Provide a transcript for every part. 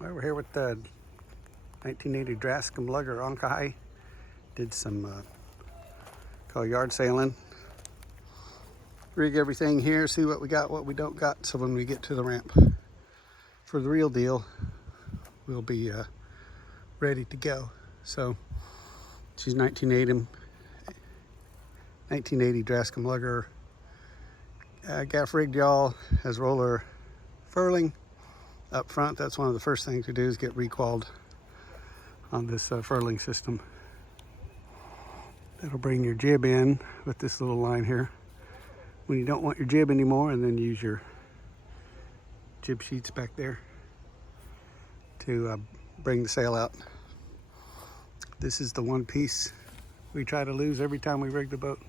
Well, we're here with the 1980 Drascombe Lugger ONKAHYE. Did some yard sailing. Rig everything here, see what we got, what we don't got, so when we get to the ramp for the real deal, we'll be ready to go. So she's 1980 Drascombe Lugger. Gaff rigged, y'all, has roller furling up front. That's one of the first things we do is get requalled on this furling system. That'll bring your jib in with this little line here when you don't want your jib anymore, and then use your jib sheets back there to bring the sail out. This is the one piece we try to lose every time we rig the boat.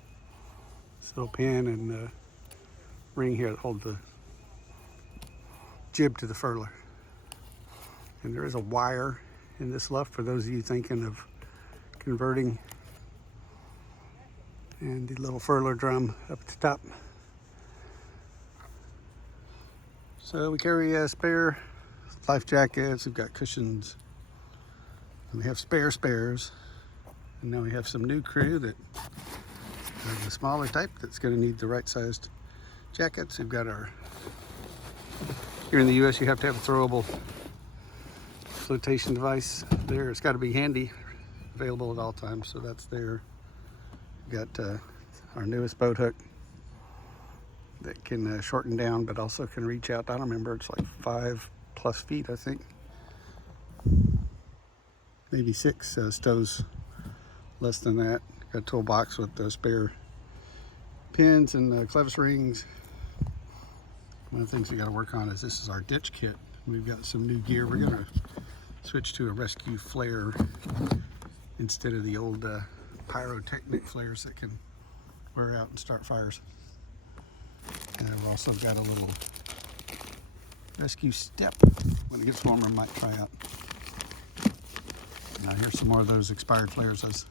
This little pin and ring here that hold the jib to the furler. And there is a wire in this luff for those of you thinking of converting. And the little furler drum up at the top. So we carry spare life jackets, we've got cushions, and we have spares. And now we have some new crew that are the smaller type that's going to need the right sized jackets. We've got our, here in the US you have to have a throwable flotation device there. It's got to be handy, available at all times, so that's there. We've got our newest boat hook that can shorten down but also can reach out. I don't remember, it's like 5+ feet, I think, maybe 6. Stows less than that. Got a toolbox with the spare pins and clevis rings. One of the things we got to work on is this is our ditch kit. We've got some new gear. We're going to switch to a rescue flare instead of the old pyrotechnic flares that can wear out and start fires. And I've also got a little rescue step. When it gets warmer, I might try out. Now here's some more of those expired flares I was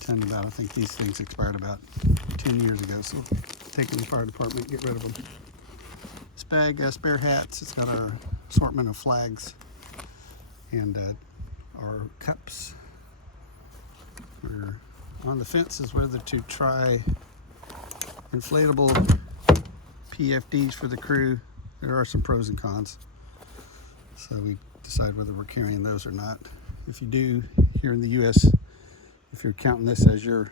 telling you about. I think these things expired about 10 years ago, so take them to the fire department, get rid of them. This bag, spare hats. It's got our assortment of flags and our cups. We're on the fence is whether to try inflatable PFDs for the crew. There are some pros and cons, so we decide whether we're carrying those or not. If you do, here in the US, if you're counting this as your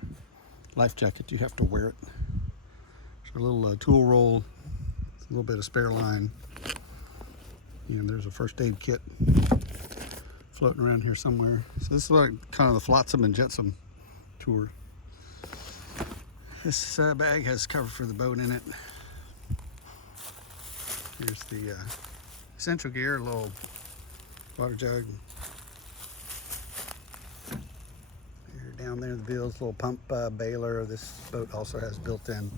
life jacket, you have to wear it. There's a little tool roll, a little bit of spare line, and there's a first aid kit floating around here somewhere. So this is like kind of the flotsam and jetsam tour. This bag has cover for the boat in it. Here's the essential gear, a little water jug. Here down there, the bilge, little pump baler. This boat also has built-in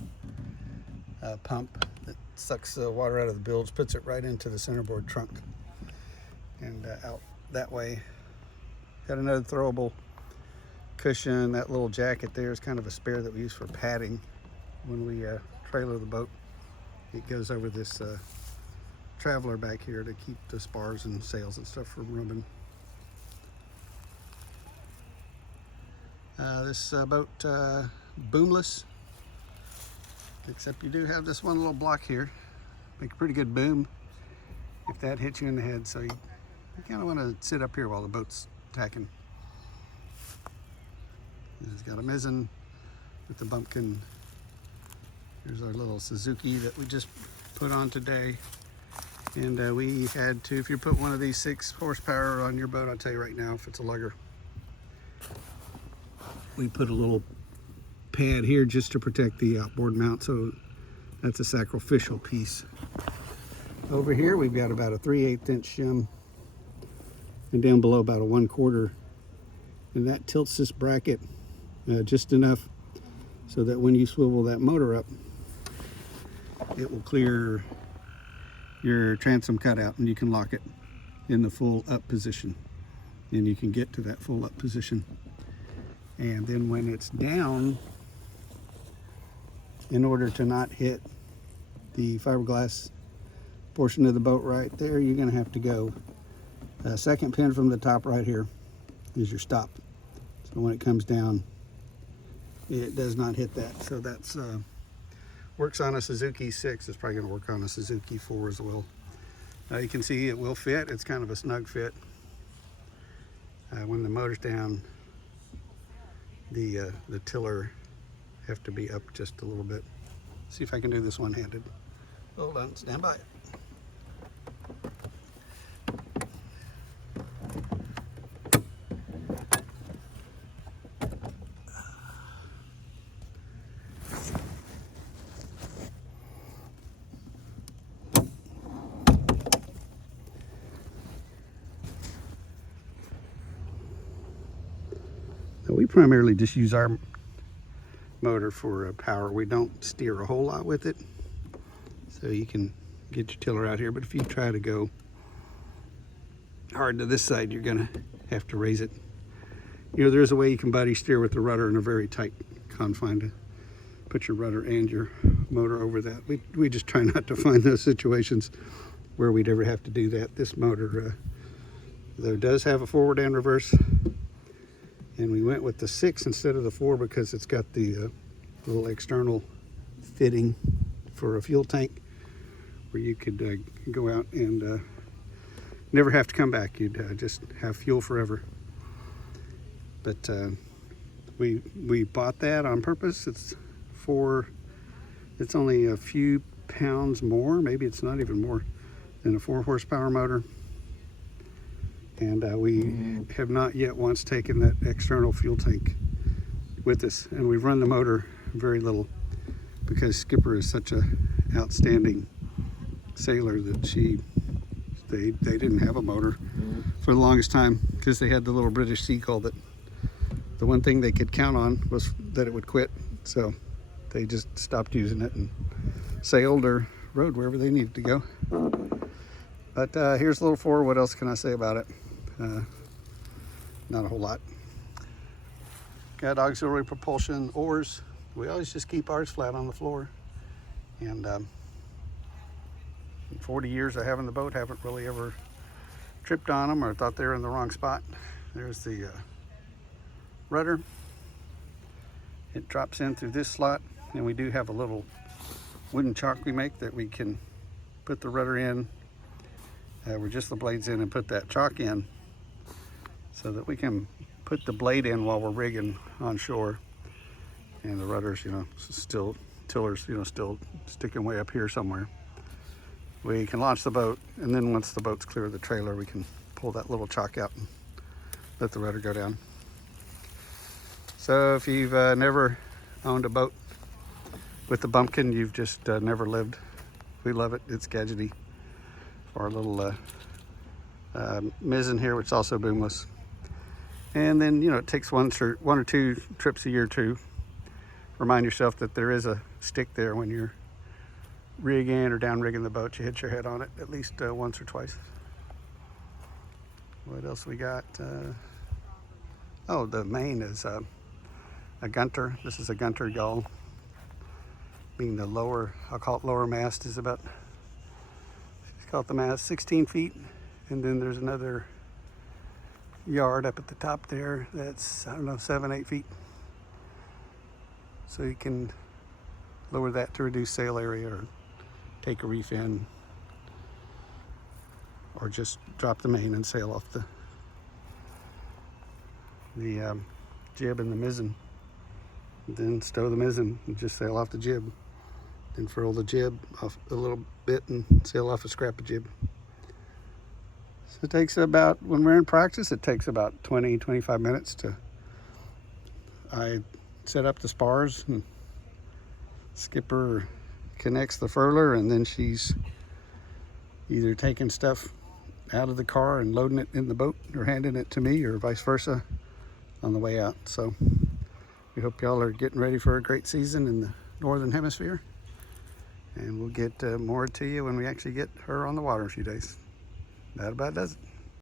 pump that sucks the water out of the bilge, puts it right into the centerboard trunk and out that way. Got another throwable cushion. That little jacket there is kind of a spare that we use for padding when we trailer the boat. It goes over this traveler back here to keep the spars and sails and stuff from rubbing. This boat boomless, except you do have this one little block here. Make a pretty good boom if that hits you in the head, so you kind of want to sit up here while the boat's tacking. It's got a mizzen with the bumpkin. Here's our little Suzuki that we just put on today. And we had to, if you put one of these 6 horsepower on your boat, I'll tell you right now, if it's a lugger, we put a little pad here just to protect the outboard mount, so that's a sacrificial piece. Over here we've got about a 3/8 inch shim, and down below about a 1/4, and that tilts this bracket just enough so that when you swivel that motor up, it will clear your transom cutout and you can lock it in the full up position, and you can get to that full up position. And then when it's down, in order to not hit the fiberglass portion of the boat right there, you're going to have to go Second pin from the top right here is your stop. So when it comes down, it does not hit that. So that's works on a Suzuki 6. It's probably going to work on a Suzuki 4 as well. You can see it will fit. It's kind of a snug fit. When the motor's down, the tiller have to be up just a little bit. See if I can do this one-handed. Hold on, stand by. We primarily just use our motor for power. We don't steer a whole lot with it, so you can get your tiller out here, but if you try to go hard to this side, you're gonna have to raise it. You know, there's a way you can buddy steer with the rudder in a very tight confine to put your rudder and your motor over that. We just try not to find those situations where we'd ever have to do that. This motor though does have a forward and reverse, and we went with the 6 instead of the 4 because it's got the little external fitting for a fuel tank where you could go out and never have to come back. You'd just have fuel forever. But we bought that on purpose. It's only a few pounds more, maybe it's not even more, than a 4 horsepower motor. And we have not yet once taken that external fuel tank with us. And we've run the motor very little because Skipper is such a outstanding sailor that they didn't have a motor for the longest time because they had the little British Seagull that the one thing they could count on was that it would quit. So they just stopped using it and sailed or rode wherever they needed to go. But here's a little 4. What else can I say about it? Not a whole lot. Got auxiliary propulsion oars. We always just keep ours flat on the floor. And in 40 years of having the boat, haven't really ever tripped on them or thought they were in the wrong spot. There's the rudder. It drops in through this slot, and we do have a little wooden chock we make that we can put the rudder in. We're just the blades in and put that chock in so that we can put the blade in while we're rigging on shore, and the rudder's, still tillers, still sticking way up here somewhere. We can launch the boat, and then once the boat's clear of the trailer, we can pull that little chock out and let the rudder go down. So if you've never owned a boat with the bumpkin, you've just never lived. We love it. It's gadgety. Our little mizzen here, which is also boomless. And then, it takes one or two trips a year to remind yourself that there is a stick there when you're rigging or down rigging the boat. You hit your head on it at least once or twice. What else we got? Oh, the main is a gunter. This is a gunter yawl, being the lower, I'll call it lower mast, is about, call it the mast, 16 feet. And then there's another yard up at the top there that's, 7-8 feet. So you can lower that to reduce sail area or take a reef in, or just drop the main and sail off the jib and the mizzen. Then stow the mizzen and just sail off the jib. Then furl the jib off a little bit and sail off a scrap of jib. So it takes about, when we're in practice, it takes about 20-25 minutes I set up the spars, and Skipper connects the furler, and then she's either taking stuff out of the car and loading it in the boat or handing it to me, or vice versa on the way out. So we hope y'all are getting ready for a great season in the Northern Hemisphere. And we'll get more to you when we actually get her on the water in a few days. That about does it.